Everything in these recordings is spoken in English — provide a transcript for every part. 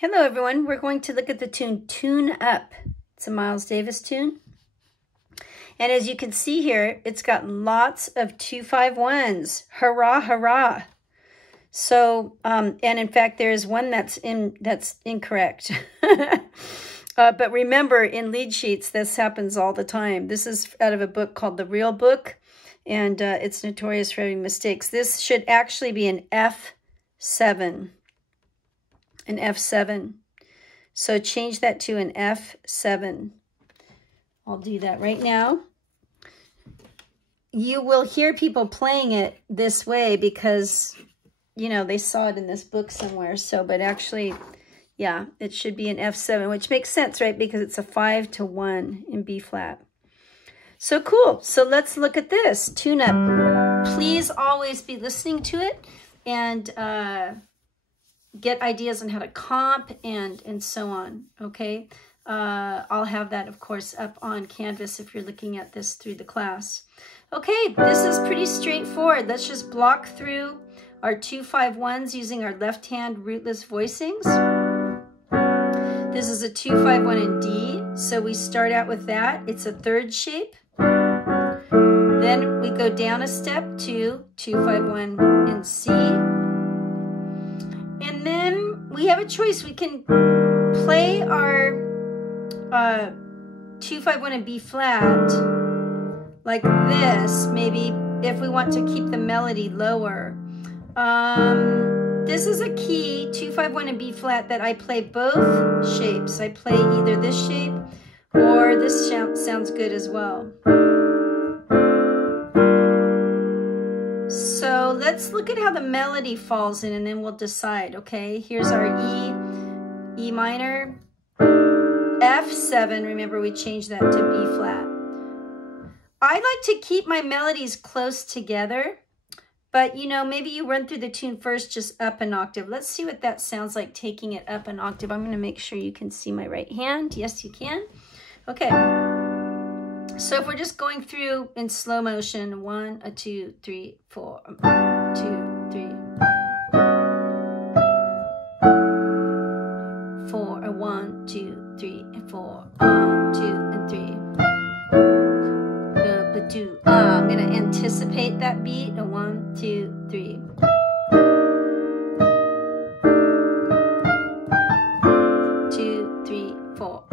Hello everyone, we're going to look at the tune Tune Up. It's a Miles Davis tune. And as you can see here, it's got lots of 2-5-1s. Hurrah, hurrah. So, and in fact, there is one that's incorrect. But remember, in lead sheets, this happens all the time. This is out of a book called The Real Book, and it's notorious for having mistakes. This should actually be an F7. An F7. So change that to an F7. I'll do that right now. You will hear people playing it this way because, you know, they saw it in this book somewhere. So, but actually, yeah, it should be an F7, which makes sense, right? Because it's a 5-1 in B flat. So cool. So let's look at this tune up. Please always be listening to it and get ideas on how to comp and so on. Okay. I'll have that, of course, up on Canvas if you're looking at this through the class. Okay, this is pretty straightforward. Let's just block through our 2-5-1s using our left hand rootless voicings. This is a 2-5-1 in D, so we start out with that. It's a third shape. Then we go down a step to 2-5-1 in C. And then we have a choice. We can play our 2-5-1 in B flat like this, maybe if we want to keep the melody lower. This is a key, 2-5-1 in B flat, that I play both shapes. I play either this shape or this sounds good as well. So let's look at how the melody falls in and then we'll decide, okay? Here's our E minor, F7, remember we changed that to B flat. I like to keep my melodies close together, but you know, maybe you run through the tune first, just up an octave. Let's see what that sounds like taking it up an octave. I'm gonna make sure you can see my right hand. Yes, you can. Okay. So if we're just going through in slow motion, 1, 2, 3, 4, 2, 3, 4, 1, 2, 3, 4, 2 and 3. I'm gonna anticipate that beat. 1, 2, 3. 2, 3, 4.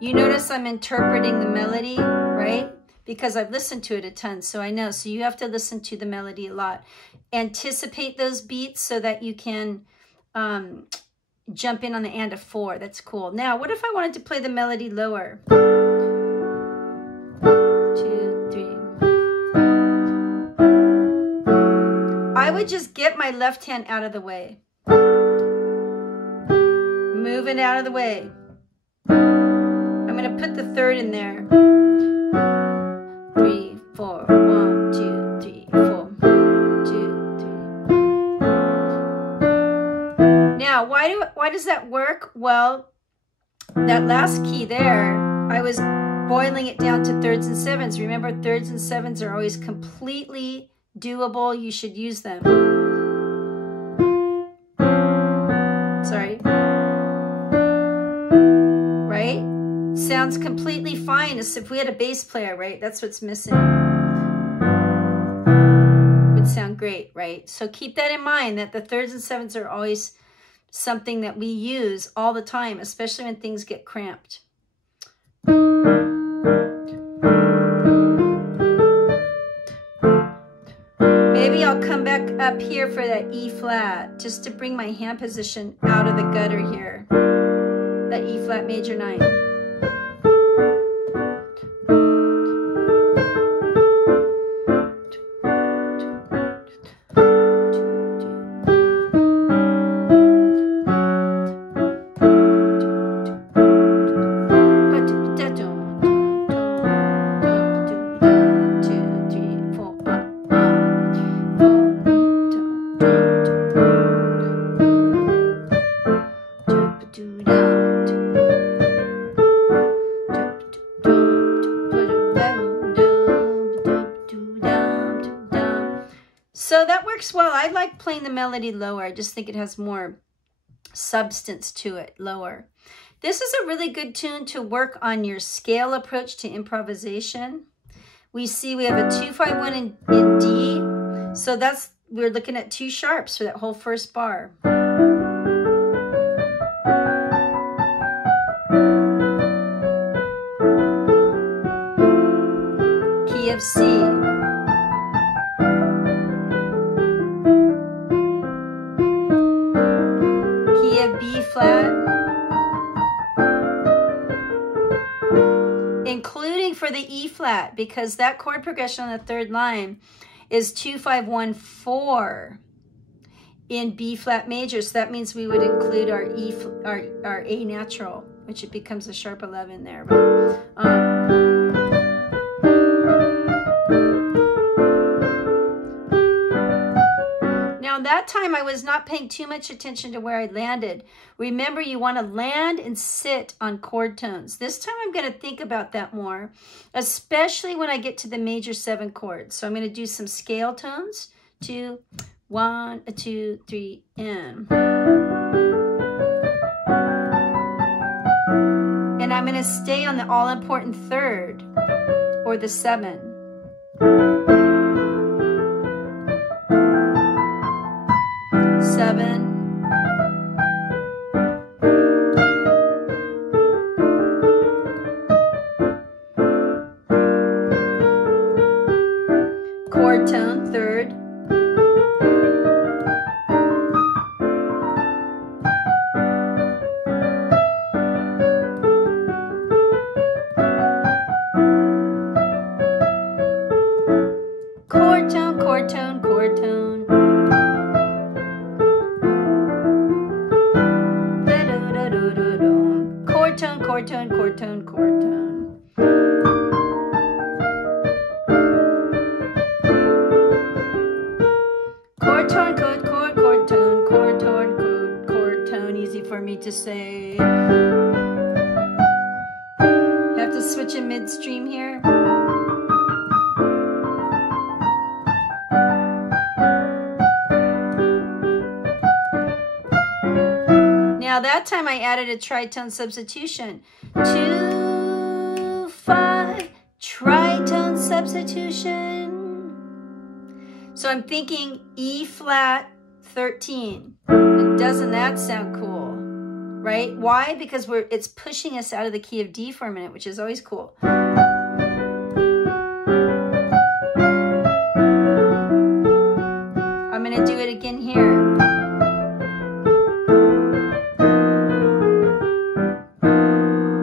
You notice I'm interpreting the melody, right? Because I've listened to it a ton, so I know. So you have to listen to the melody a lot. Anticipate those beats so that you can jump in on the and of 4. That's cool. Now, what if I wanted to play the melody lower? 2, 3. I would just get my left hand out of the way. Move it out of the way. I'm going to put the third in there. 3, 4, 1, 2, 3, 4, 2, 3. Now, why does that work? Well, that last key there, I was boiling it down to thirds and sevens. Remember, thirds and sevens are always completely doable. You should use them. Sorry. Right? Sounds completely fine as if we had a bass player, right? That's what's missing. Would sound great, right? So keep that in mind, that the thirds and sevens are always something that we use all the time, especially when things get cramped. Maybe I'll come back up here for that E flat, just to bring my hand position out of the gutter here. That E flat major 9. So that works well. I like playing the melody lower. I just think it has more substance to it, lower. This is a really good tune to work on your scale approach to improvisation. We see we have a 2-5-1 in D. So we're looking at 2 sharps for that whole first bar. Key of C. Key of B flat. Including for the E flat, because that chord progression on the 3rd line is 2-5-1-4 in B flat major. So that means we would include our our A natural, which it becomes a sharp 11 there. But, now that time I was not paying too much attention to where I landed. Remember, you want to land and sit on chord tones. This time I'm going to think about that more, especially when I get to the major 7 chords. So I'm going to do some scale tones. 2, 1, 2, 3, and. And I'm going to stay on the all-important 3rd or the 7. Chord tone, 3rd. Chord tone, chord tone, chord tone. Chord tone, chord tone, chord tone, chord tone. Chord tone, chord, chord, chord tone, chord tone, chord, chord tone. Easy for me to say. Have to switch in midstream here. Now that time I added a tritone substitution. 2, 5, tritone substitution. So I'm thinking E flat 13. And doesn't that sound cool? Right? Why? Because it's pushing us out of the key of D for a minute, which is always cool. I'm going to do it again here.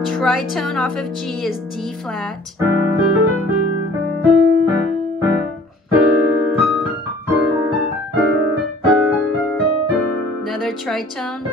Tritone off of G is D flat. Another tritone.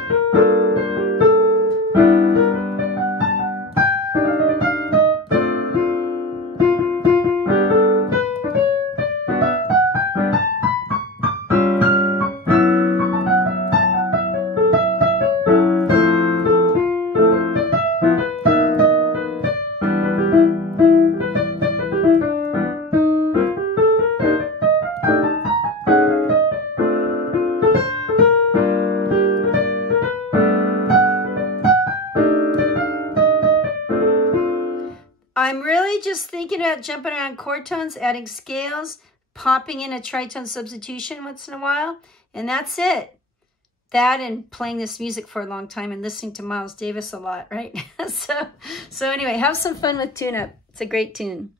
I'm really just thinking about jumping around chord tones, adding scales, popping in a tritone substitution once in a while, and that's it. That and playing this music for a long time and listening to Miles Davis a lot, right? So anyway, have some fun with Tune Up. It's a great tune.